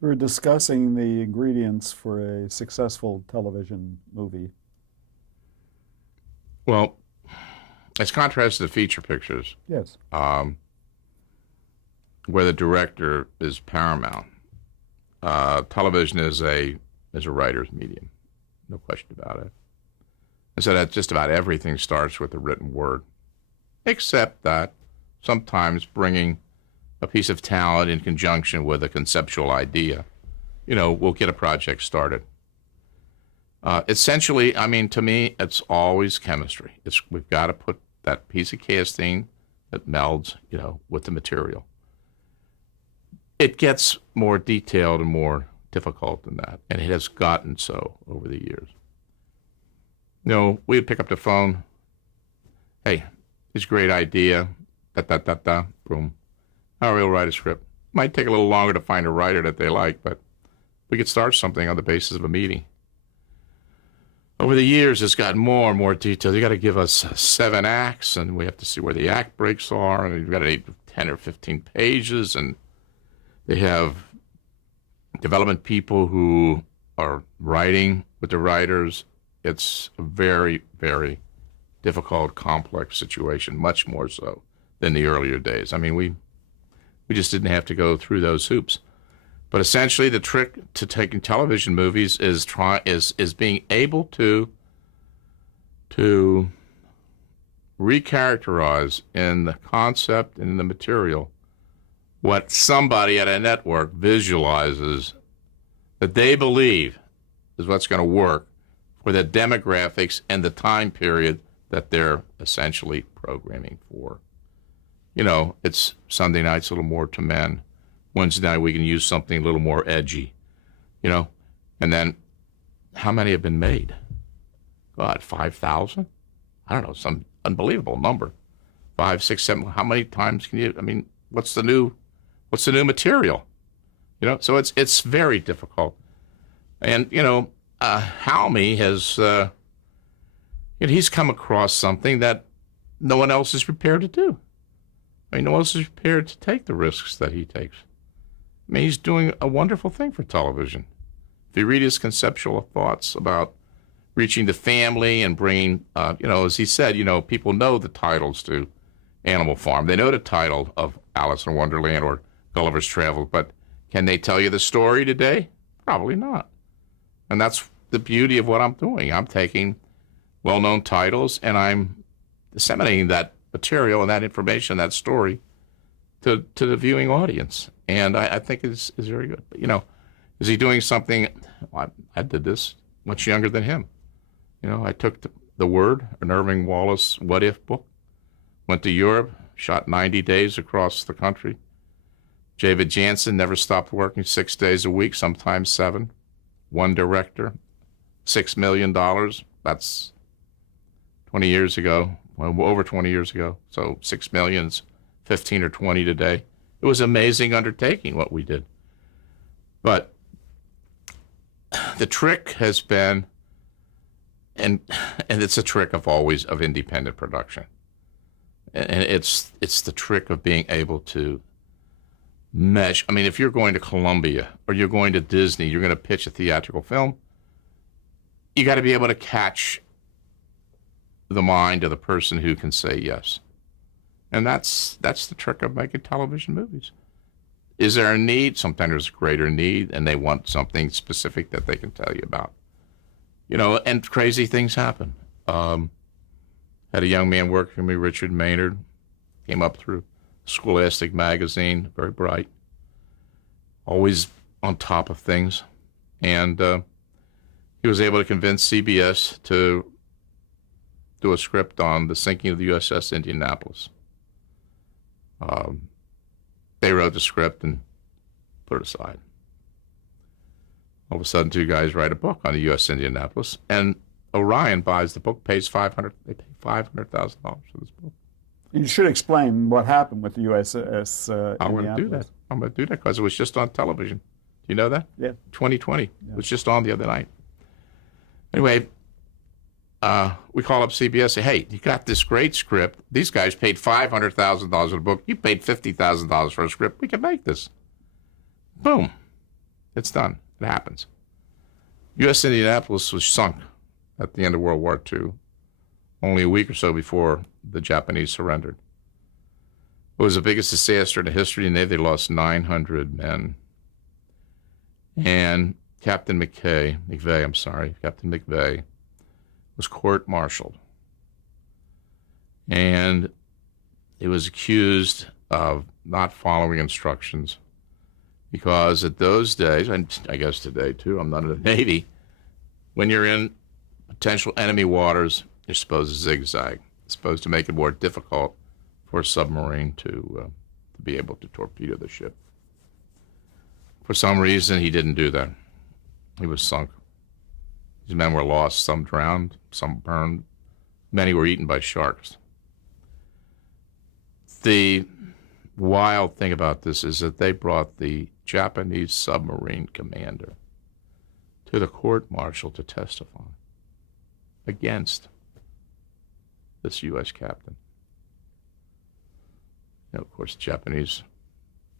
We were discussing the ingredients for a successful television movie. Well, as contrast to the feature pictures, Yes. um, where the director is paramount, television is a writer's medium, no question about it. And so that just about everything starts with a written word, except that sometimes bringing a piece of talent in conjunction with a conceptual idea, will get a project started. Essentially, I mean, to me, it's always chemistry. We've got to put that piece of casting that melds, with the material. It gets more detailed and more difficult than that, and it has gotten so over the years. We'd pick up the phone. Hey, it's a great idea. Da da da da. Boom. All right, we'll write a script. Might take a little longer to find a writer that they like, but we could start something on the basis of a meeting. Over the years, it's gotten more and more detailed. You got to give us 7 acts, and we have to see where the act breaks are, and you've got to need 10 or 15 pages, and they have development people who are writing with the writers. It's a very, very difficult, complex situation, much more so than the earlier days. I mean, we just didn't have to go through those hoops. But essentially, the trick to taking television movies is being able to recharacterize in the concept and in the material what somebody at a network visualizes that they believe is what's going to work for the demographics and the time period that they're essentially programming for. It's Sunday nights a little more to men. Wednesday night we can use something a little more edgy, and then how many have been made? God, 5,000? I don't know, some unbelievable number. 5, 6, 7. How many times can you? I mean, what's the new material? So it's very difficult. And Halmy has he's come across something that no one else is prepared to do. I mean, no one else is prepared to take the risks that he takes. I mean, he's doing a wonderful thing for television. If you read his conceptual thoughts about reaching the family and bringing, as he said, people know the titles to Animal Farm. They know the title of Alice in Wonderland or Gulliver's Travels, but can they tell you the story today? Probably not. And that's the beauty of what I'm doing. I'm taking well-known titles and I'm disseminating that material and that information, that story, to the viewing audience. And I think is very good. But, is he doing something? Well, I did this much younger than him. I took the Word, an Irving Wallace What If book, went to Europe, shot 90 days across the country. David Jansen never stopped working 6 days a week, sometimes 7. One director, $6 million. That's 20 years ago, well, over 20 years ago. So 6 million's 15 or 20 today. It was an amazing undertaking what we did. But the trick has been, and it's a trick of independent production. And it's the trick of being able to mesh. I mean, if you're going to Columbia or you're going to Disney, you're going to pitch a theatrical film, you got to be able to catch the mind of the person who can say yes. And that's the trick of making television movies. Is there a need? Sometimes there's a greater need, and they want something specific that they can tell you about. And crazy things happen. Had a young man working for me, Richard Maynard, came up through Scholastic magazine, very bright, always on top of things. And he was able to convince CBS to do a script on the sinking of the USS Indianapolis. They wrote the script and put it aside. All of a sudden, 2 guys write a book on the U.S. Indianapolis, and Orion buys the book, pays $500,000 for this book. You should explain what happened with the USS I'm going to do that. I'm going to do that because it was just on television. Do you know that? Yeah. 2020. Yeah. It was just on the other night. Anyway, we call up CBS and say, hey, you got this great script. These guys paid $500,000 for the book. You paid $50,000 for a script. We can make this. Boom. It's done. It happens. U.S. Indianapolis was sunk at the end of World War II, only a week or so before the Japanese surrendered. It was the biggest disaster in the history of the Navy. They lost 900 men. And Captain McVeigh was court-martialed. And he was accused of not following instructions because at those days, and I guess today too, I'm not in the Navy, when you're in potential enemy waters, you're supposed to zigzag. It's supposed to make it more difficult for a submarine to be able to torpedo the ship. For some reason, he didn't do that. He was sunk. His men were lost, some drowned, some burned. Many were eaten by sharks. The wild thing about this is that they brought the Japanese submarine commander to the court-martial to testify against this U.S. captain. You know, of course, the Japanese,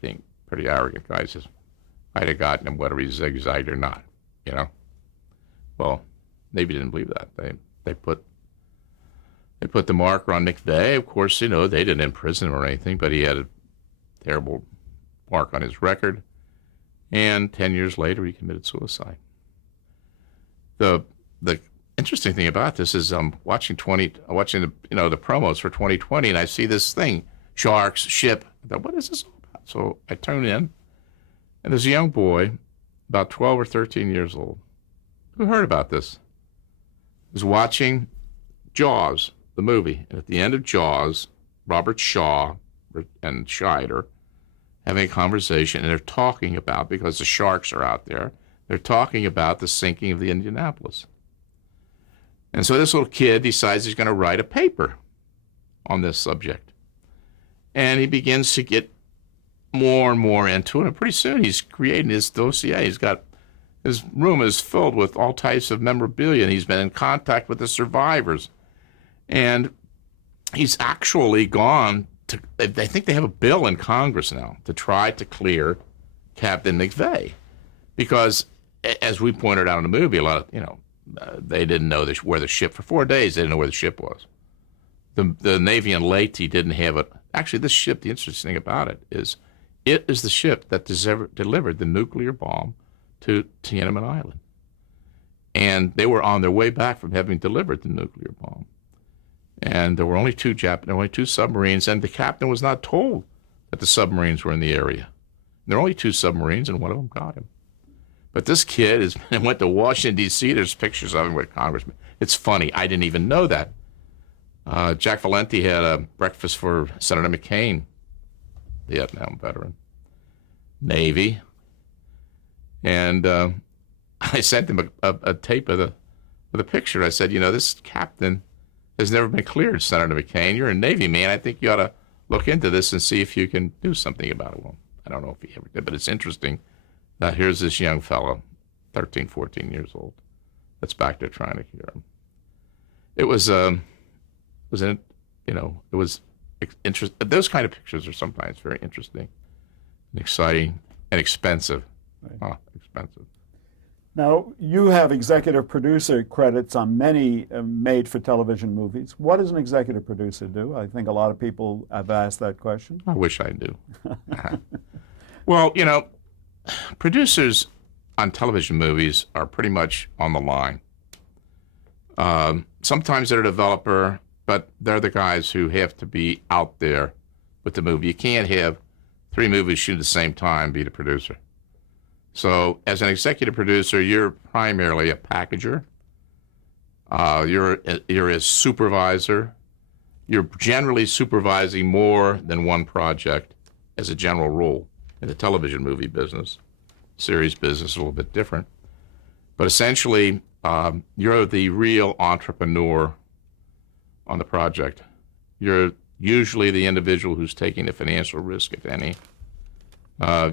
being pretty arrogant guys, says, I'd have gotten him whether he zigzagged or not, you know. Well, Navy didn't believe that. They put the marker on McVeigh. Of course, you know, they didn't imprison him or anything, but he had a terrible mark on his record. And 10 years later, he committed suicide. The interesting thing about this is I'm watching the promos for 2020, and I see this thing, sharks, ship. I thought, what is this all about? So I tune in, and there's a young boy, about 12 or 13 years old, who heard about this. He was watching Jaws, the movie, and at the end of Jaws, Robert Shaw and Scheider having a conversation, and they're talking about, because the sharks are out there, they're talking about the sinking of the Indianapolis. And so this little kid decides he's going to write a paper on this subject. And he begins to get more and more into it, and pretty soon he's creating his dossier. His room is filled with all types of memorabilia, and he's been in contact with the survivors. And he's actually gone to, I think they have a bill in Congress now to try to clear Captain McVeigh. Because, as we pointed out in the movie, a lot of, they didn't know where the ship, for 4 days, they didn't know where the ship was. The Navy in Leyte didn't have it. Actually, this ship, the interesting thing about it is the ship that delivered the nuclear bomb to Tiananmen Island. And they were on their way back from having delivered the nuclear bomb. And there were only two submarines, and the captain was not told that the submarines were in the area. And there were only two submarines, and one of them got him. But this kid went to Washington, D.C. There's pictures of him with congressmen. It's funny. I didn't even know that. Jack Valenti had a breakfast for Senator McCain, the Vietnam veteran, Navy. And I sent him a tape with a picture. I said, this captain has never been cleared, Senator McCain. You're a Navy man. I think you ought to look into this and see if you can do something about it. Well, I don't know if he ever did, but it's interesting that here's this young fellow, 13, 14 years old, that's back there trying to cure him. It was interesting. Those kind of pictures are sometimes very interesting and exciting and expensive. Right. Expensive. Now, you have executive producer credits on many made-for-television movies. What does an executive producer do? I think a lot of people have asked that question. I wish I knew. Well, producers on television movies are pretty much on the line. Sometimes they're a developer, but they're the guys who have to be out there with the movie. You can't have 3 movies shoot at the same time, be the producer. So as an executive producer, you're primarily a packager. You're a supervisor. You're generally supervising more than one project as a general rule. In the television movie business, series business is a little bit different. But essentially, you're the real entrepreneur on the project. You're usually the individual who's taking the financial risk, if any.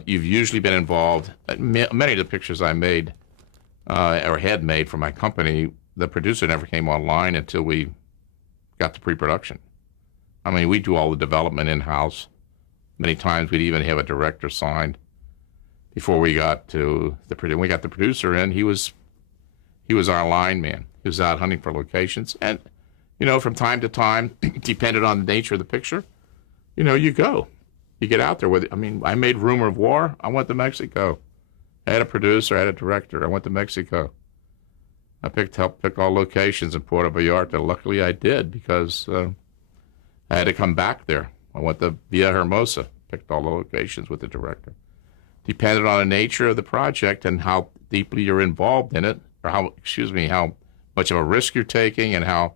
You've usually been involved. Many of the pictures I made or had made for my company, the producer never came online until we got to pre-production. I mean, we do all the development in-house. Many times we'd even have a director signed before we got to when we got the producer in, he was our line man. He was out hunting for locations, and from time to time, depending on the nature of the picture, you go. You get out there with it. I mean, I made Rumor of War. I went to Mexico. I had a producer. I had a director. I went to Mexico. I helped pick all locations in Puerto Vallarta. Luckily, I did because I had to come back there. I went to Villahermosa, picked all the locations with the director. Depended on the nature of the project and how deeply you're involved in it, or how much of a risk you're taking and how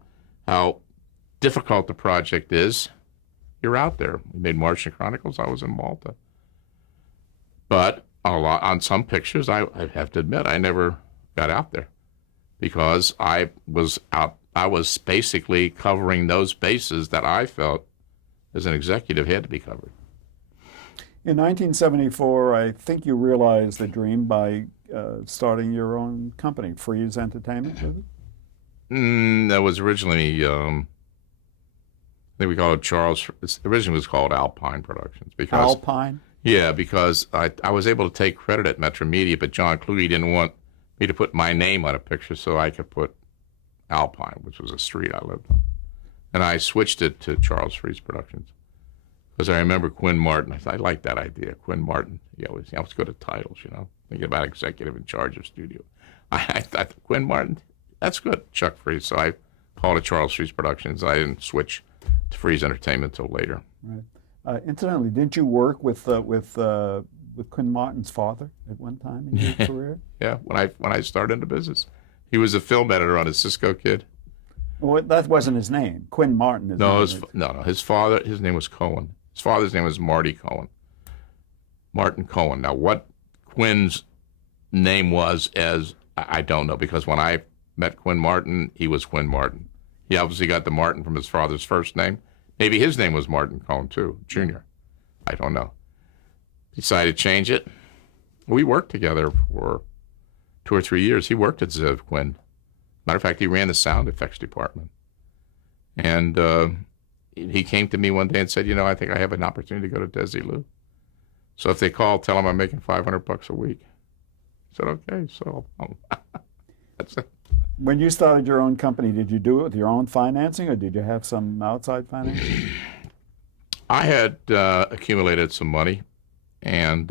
difficult the project is, you're out there. We made Martian Chronicles. I was in Malta. But on some pictures, I have to admit, I never got out there because I was basically covering those bases that I felt as an executive had to be covered. In 1974, I think you realized the dream by starting your own company, Freeze Entertainment, was it? That was originally, I think we called it it originally was called Alpine Productions. Alpine? Yeah, because I was able to take credit at Metro Media, but John Kluge didn't want me to put my name on a picture, so I could put Alpine, which was a street I lived on. And I switched it to Charles Freeze Productions. Because I remember Quinn Martin. I liked that idea. Quinn Martin. He always good at titles, thinking about executive in charge of studio. I thought, Quinn Martin, that's good. Chuck Freeze. So I called it Charles Freeze Productions. I didn't switch to Freeze Entertainment until later. Right. Incidentally, didn't you work with Quinn Martin's father at one time in your career? Yeah, when I started in the business. He was a film editor on a Cisco Kid. Well, that wasn't his name. Quinn Martin. His father, his name was Cohen. His father's name was Marty Cohen. Martin Cohen. Now, what Quinn's name was, I don't know, because when I met Quinn Martin, he was Quinn Martin. He obviously got the Martin from his father's first name. Maybe his name was Martin Cohen, too, Jr. I don't know. Decided to change it. We worked together for 2 or 3 years. He worked at Ziv, Quinn. Matter of fact, he ran the sound effects department. And he came to me one day and said, I think I have an opportunity to go to Desilu. So if they call, tell them I'm making $500 a week. I said, okay, so that's it. When you started your own company, did you do it with your own financing or did you have some outside financing? I had accumulated some money, and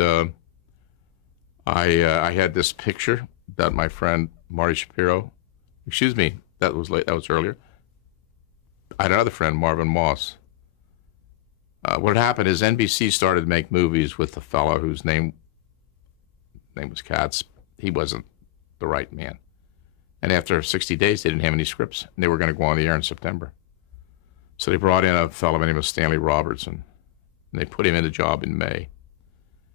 I had this picture that my friend Marty Shapiro, that was earlier. I had another friend, Marvin Moss. What happened is NBC started to make movies with a fellow whose name was Katz. He wasn't the right man. And after 60 days, they didn't have any scripts, and they were going to go on the air in September. So they brought in a fellow by the name of Stanley Robertson, and they put him in the job in May.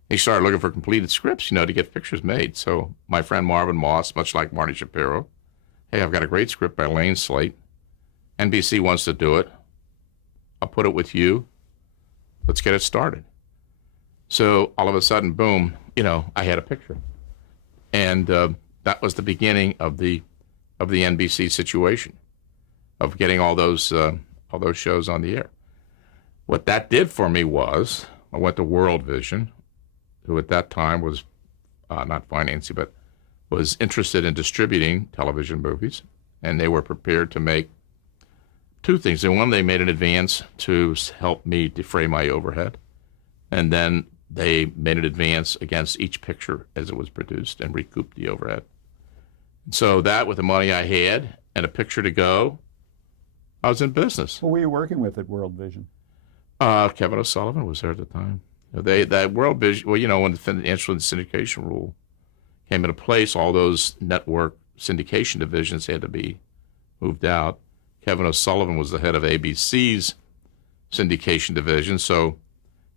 He started looking for completed scripts, to get pictures made. So my friend Marvin Moss, much like Marty Shapiro, hey, I've got a great script by Lane Slate. NBC wants to do it. I'll put it with you. Let's get it started. So all of a sudden, boom, I had a picture. And that was the beginning of the NBC situation, of getting all those shows on the air. What that did for me was I went to World Vision, who at that time was not financing, but was interested in distributing television movies, and they were prepared to make two things. And one, they made an advance to help me defray my overhead, and then they made an advance against each picture as it was produced and recouped the overhead. So that, with the money I had and a picture to go, I was in business. Who were you working with at World Vision? Kevin O'Sullivan was there at the time. That World Vision, when the financial syndication rule came into place, all those network syndication divisions had to be moved out. Kevin O'Sullivan was the head of ABC's syndication division, so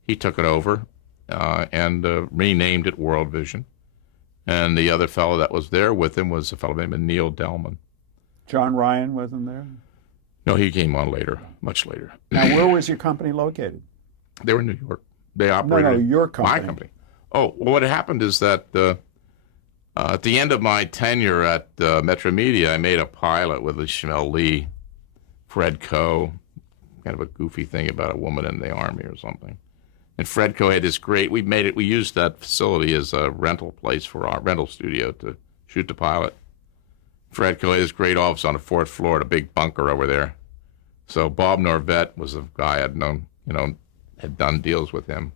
he took it over and renamed it World Vision. And the other fellow that was there with him was a fellow named Neil Delman. John Ryan wasn't there? No, he came on later, much later. Now, where was your company located? They were in New York. They operated. No, your company. My company. Oh, well, what happened is that at the end of my tenure at Metro Media, I made a pilot with Ishmael Lee, Fred Coe, kind of a goofy thing about a woman in the Army or something. And Fredco had this great. We used that facility as a rental place for our rental studio to shoot the pilot. Fredco had this great office on the fourth floor, a big bunker over there. So Bob Norvett was a guy I'd known, had done deals with him.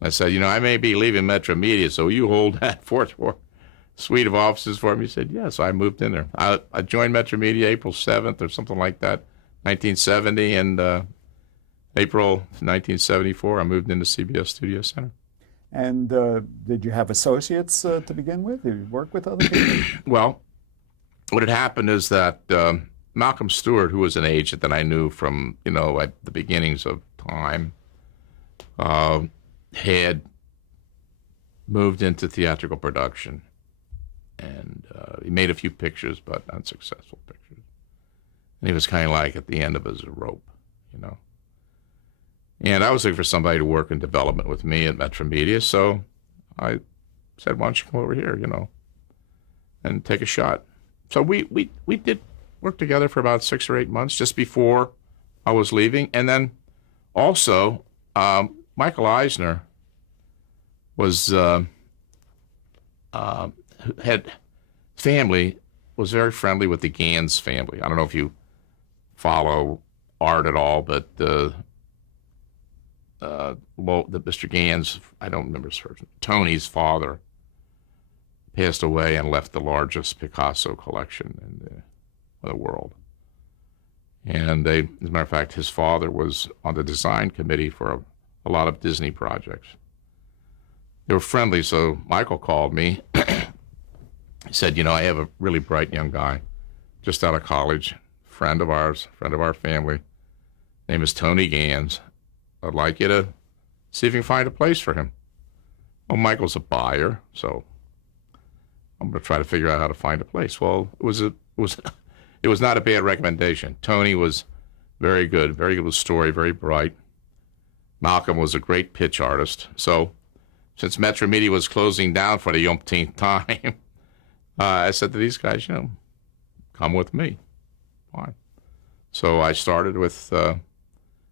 I said, I may be leaving Metro Media, so you hold that fourth floor suite of offices for me. He said, yeah. So I moved in there. I joined Metro Media April 7th or something like that, 1970, and April 1974, I moved into CBS Studio Center. And did you have associates to begin with? Did you work with other people? Well, what had happened is that Malcolm Stewart, who was an agent that I knew from, at the beginnings of time, had moved into theatrical production. And he made a few pictures, but unsuccessful pictures. And he was kind of like at the end of his rope, And I was looking for somebody to work in development with me at Metro Media, so I said, why don't you come over here, and take a shot. So we did work together for about 6 or 8 months just before I was leaving. And then also, Michael Eisner was had family was very friendly with the Gans family. I don't know if you follow art at all, but the Mr. Gans, I don't remember his first name, Tony's father passed away and left the largest Picasso collection in the world. And as a matter of fact, his father was on the design committee for a lot of Disney projects. They were friendly, so Michael called me. He said, I have a really bright young guy just out of college, friend of ours, friend of our family. Name is Tony Gans. I'd like you to see if you can find a place for him. Well, Michael's a buyer, so I'm going to try to figure out how to find a place. Well, it was not a bad recommendation. Tony was very good with story, very bright. Malcolm was a great pitch artist. So since Metro Media was closing down for the umpteenth time, I said to these guys, come with me. Fine. So I started with,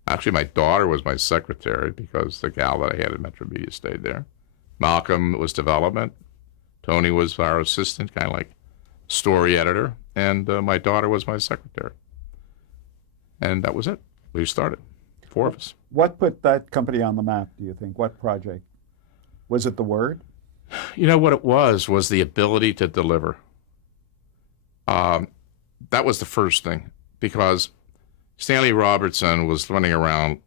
actually my daughter was my secretary because the gal that I had at Metro Media stayed there. Malcolm was development. Tony was our assistant, kind of like story editor. And my daughter was my secretary. And that was it. We started, 4 of us. What put that company on the map, do you think? What project? Was it the Word? What it was the ability to deliver. That was the first thing, because Stanley Robertson was running around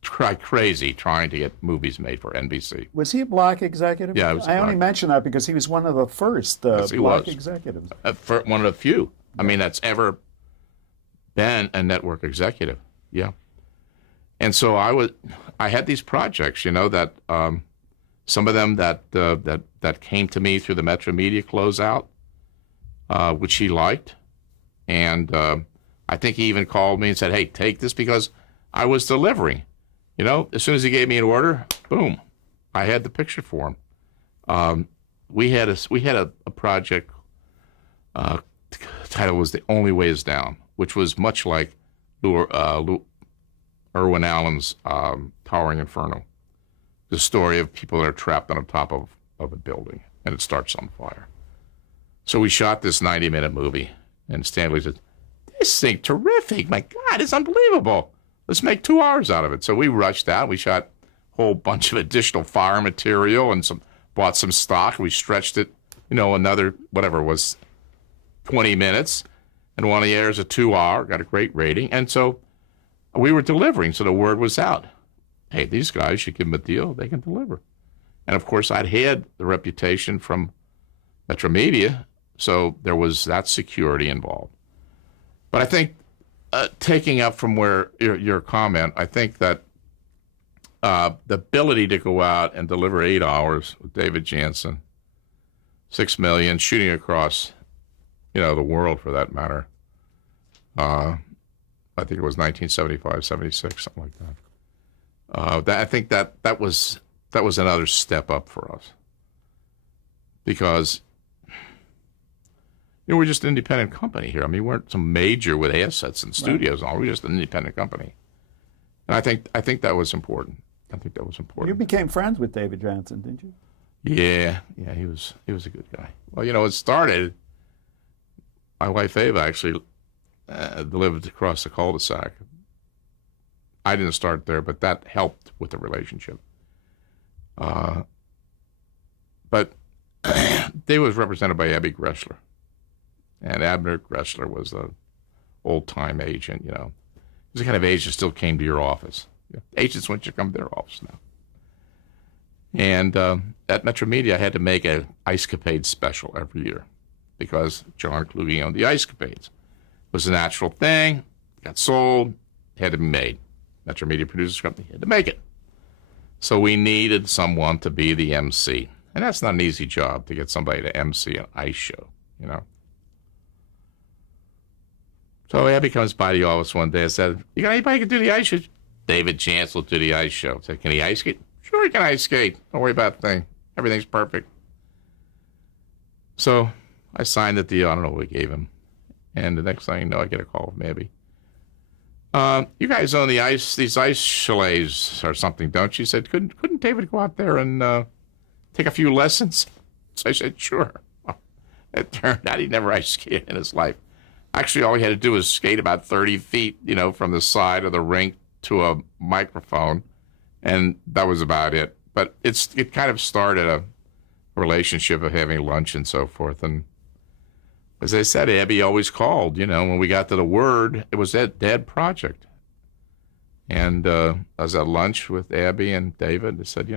crazy trying to get movies made for NBC. Was he a black executive? Yeah, I only mention that because he was one of the first black executives. One of the few. I mean, that's ever been a network executive. Yeah. And so I had these projects, that some of them that came to me through the Metro Media closeout, which he liked. And I think he even called me and said, hey, take this, because I was delivering. As soon as he gave me an order, boom, I had the picture for him. We had a project, title was The Only Way Is Down, which was much like Irwin Allen's Towering Inferno. The story of people that are trapped on the top of a building, and it starts on fire. So we shot this 90-minute movie, and Stanley said, this thing terrific. My God, it's unbelievable. Let's make 2 hours out of it. So we rushed out. We shot a whole bunch of additional fire material and bought some stock. We stretched it, another, whatever it was, 20 minutes. And one of the airs a 2-hour, got a great rating. And so we were delivering, so the word was out. Hey, these guys should give them a deal. They can deliver. And, of course, I'd had the reputation from Metro Media, so there was that security involved. But I think, taking up from where your comment, I think that the ability to go out and deliver 8 hours with David Jansen, $6 million, shooting across, the world for that matter. I think it was 1975, 76, something like that. I think that was another step up for us, because we're just an independent company here. I mean, we weren't some major with assets and studios and all. We're just an independent company, and I think that was important. I think that was You important. became friends with David Jansen, didn't you? Yeah, he was a good guy. Well, it started. My wife Ava actually lived across the cul-de-sac. I didn't start there, but that helped with the relationship. But Dave was represented by Abby Gressler, and Abner Gressler was the old-time agent. He was the kind of agent that still came to your office. Agents want you to come to their office now. And at Metro Media, I had to make an Ice Capade special every year because John Kluge owned the Ice Capades. It was a natural thing, got sold, had to be made. Metro Media Producers Company had to make it. So we needed someone to be the MC. And that's not an easy job to get somebody to MC an ice show, So Abby comes by the office one day and said, "You got anybody who can do the ice show?" David Chance will do the ice show. I said, "Can he ice skate?" "Sure, he can ice skate. Don't worry about a thing. Everything's perfect." So I signed the deal. I don't know what we gave him. And the next thing you know, I get a call from Abby. "You guys own these ice chalets or something, don't you?" He said, couldn't David go out there and take a few lessons? So I said, "Sure." Well, it turned out he never ice skated in his life. Actually, all he had to do was skate about 30 feet, from the side of the rink to a microphone, and that was about it. But it kind of started a relationship of having lunch and so forth. And as I said, Abby always called. When we got to the Word, it was that dead project. And I was at lunch with Abby and David. They said,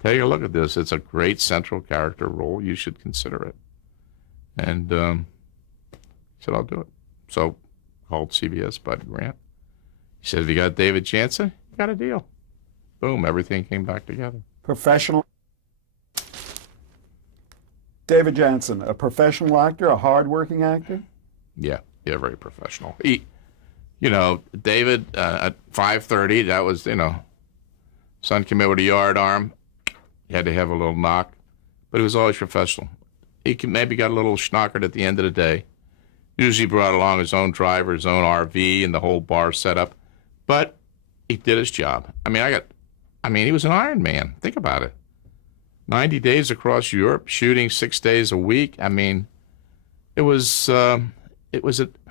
take a look at this. It's a great central character role. You should consider it. And he said, "I'll do it." So called CBS, Bud Grant. He said, "Have you got David Jansen? You got a deal." Boom, everything came back together. Professional. David Jansen, a professional actor, a hard-working actor? Yeah, very professional. David, at 5:30, that was, son came in with a yard arm. He had to have a little knock, but he was always professional. He maybe got a little schnockered at the end of the day. Usually brought along his own driver, his own RV, and the whole bar setup. But he did his job. He was an Iron Man. Think about it. 90 days across Europe, shooting 6 days a week. It was a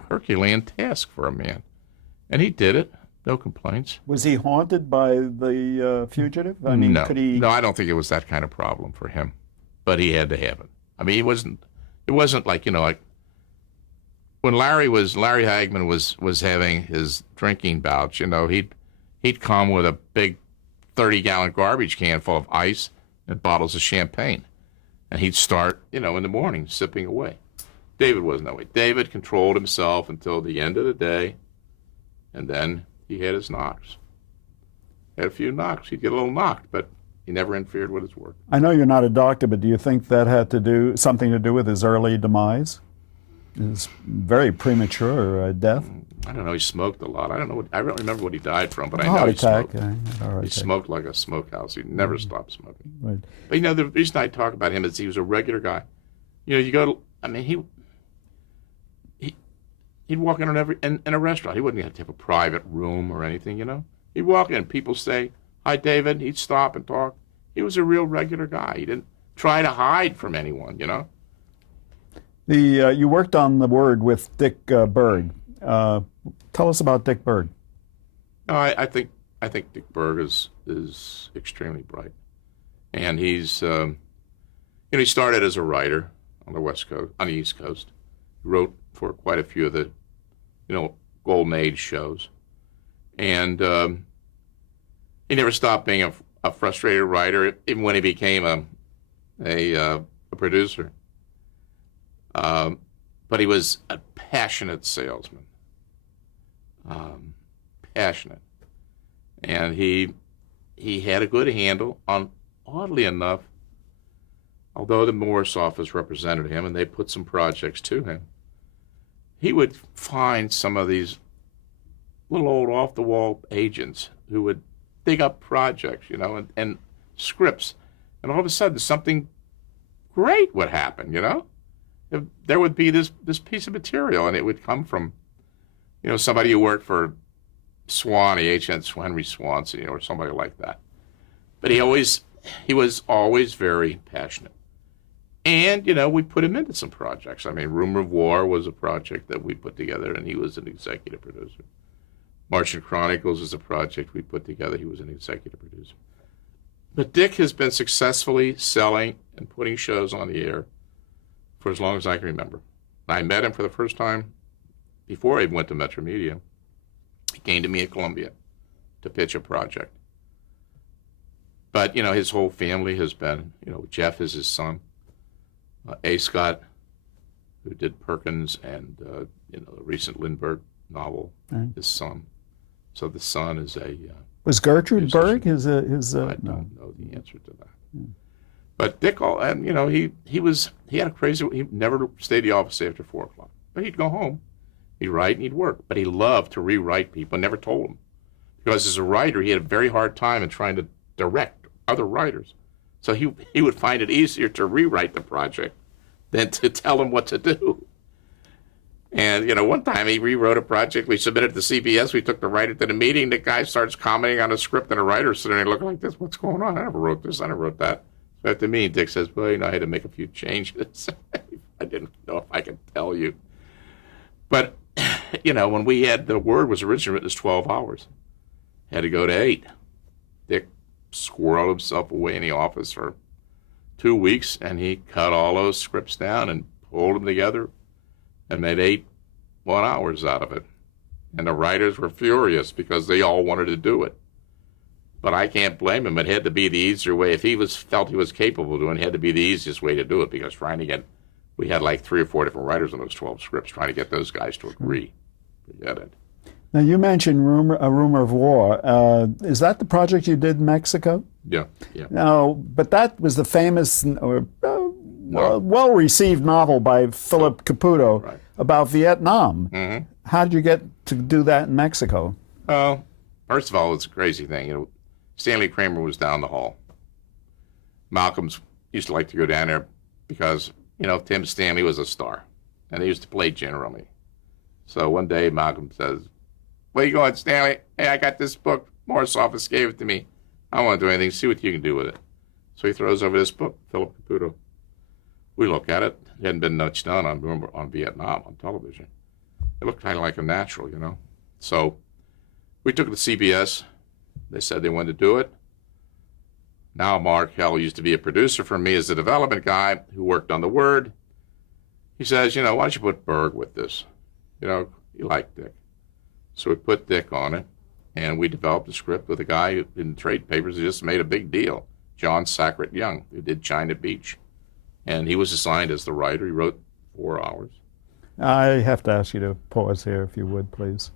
Herculean task for a man. And he did it. No complaints. Was he haunted by the fugitive? No. Could he? No, I don't think it was that kind of problem for him. But he had to have it. It wasn't like, when Larry Hagman was having his drinking bouts, he'd come with a big 30-gallon garbage can full of ice and bottles of champagne. And he'd start, in the morning, sipping away. David wasn't that way. David controlled himself until the end of the day, and then he had his knocks. Had a few knocks. He'd get a little knocked, but he never interfered with his work. I know you're not a doctor, but do you think that had something to do with his early demise? His very premature death? I don't know. He smoked a lot. I don't remember what he died from, but I know Heart he attack. smoked. He smoked like a smokehouse. He never stopped smoking. Right. But the reason I talk about him is he was a regular guy. You go to, he'd walk in in a restaurant. He wouldn't have to have a private room or anything, He'd walk in, people say, "Hi, David." He'd stop and talk. He was a real regular guy. He didn't try to hide from anyone, You worked on The Word with Dick Berg. Tell us about Dick Berg. No, I think Dick Berg is extremely bright, and he's he started as a writer on the East Coast. He wrote for quite a few of the Golden Age shows, and he never stopped being a frustrated writer, even when he became a producer. But he was a passionate salesman. Passionate. And he had a good handle on, oddly enough, although the Morris office represented him and they put some projects to him, he would find some of these little old off-the-wall agents who would dig up projects, and scripts. And all of a sudden something great would happen, There would be this piece of material, and it would come from, somebody who worked for Swanee, H.N. Henry Swanson, or somebody like that. But he was always very passionate. And, we put him into some projects. I mean, Rumor of War was a project that we put together, and he was an executive producer. Martian Chronicles is a project we put together. He was an executive producer. But Dick has been successfully selling and putting shows on the air for as long as I can remember. I met him for the first time before I went to Metro Media. He came to me at Columbia to pitch a project. But, his whole family has been, Jeff is his son. A. Scott, who did Perkins and, the recent Lindbergh novel, his son. So the son is a... Was Gertrude musician. Berg his... I don't know the answer to that. But Dick, he had a crazy... He never stayed at the office after 4 o'clock. But he'd go home. He'd write and he'd work, but he loved to rewrite people. Never told them, because as a writer, he had a very hard time in trying to direct other writers. So he would find it easier to rewrite the project than to tell them what to do. And one time he rewrote a project. We submitted it to CBS. We took the writer to the meeting. The guy starts commenting on a script, and the writer's sitting there looking like this. What's going on? I never wrote this. I never wrote that. So at the meeting, Dick says, "Well, I had to make a few changes. I didn't know if I could tell you." But when we had, the Word was originally written as 12 hours. Had to go to 8. Dick squirreled himself away in the office for 2 weeks, and he cut all those scripts down and pulled them together and made 8 1-hours out of it. And the writers were furious because they all wanted to do it. But I can't blame him. It had to be the easier way. If he felt he was capable of doing it, it had to be the easiest way to do it, because we had like 3 or 4 different writers on those 12 scripts, trying to get those guys to agree. Forget it. Now, you mentioned A Rumor of War. Is that the project you did in Mexico? Yeah. No, but that was the famous, well-received novel by Philip Caputo about Vietnam. Mm-hmm. How did you get to do that in Mexico? First of all, it's a crazy thing. Stanley Kramer was down the hall. Malcolm's used to like to go down there because, Tim Stanley was a star, and they used to play generally. So one day Malcolm says, "Where you going, Stanley? Hey, I got this book. Morris office gave it to me. I don't want to do anything. See what you can do with it." So he throws over this book, Philip Caputo. We look at it. It hadn't been much done on Vietnam on television. It looked kind of like a natural, So we took it to CBS. They said they wanted to do it. Now Mark Hell used to be a producer for me as a development guy who worked on the Word. He says, why don't you put Berg with this? He liked Dick. So we put Dick on it, and we developed a script with a guy who, in trade papers, who just made a big deal, John Sackett Young, who did China Beach. And he was assigned as the writer. He wrote 4 hours. I have to ask you to pause here, if you would, please.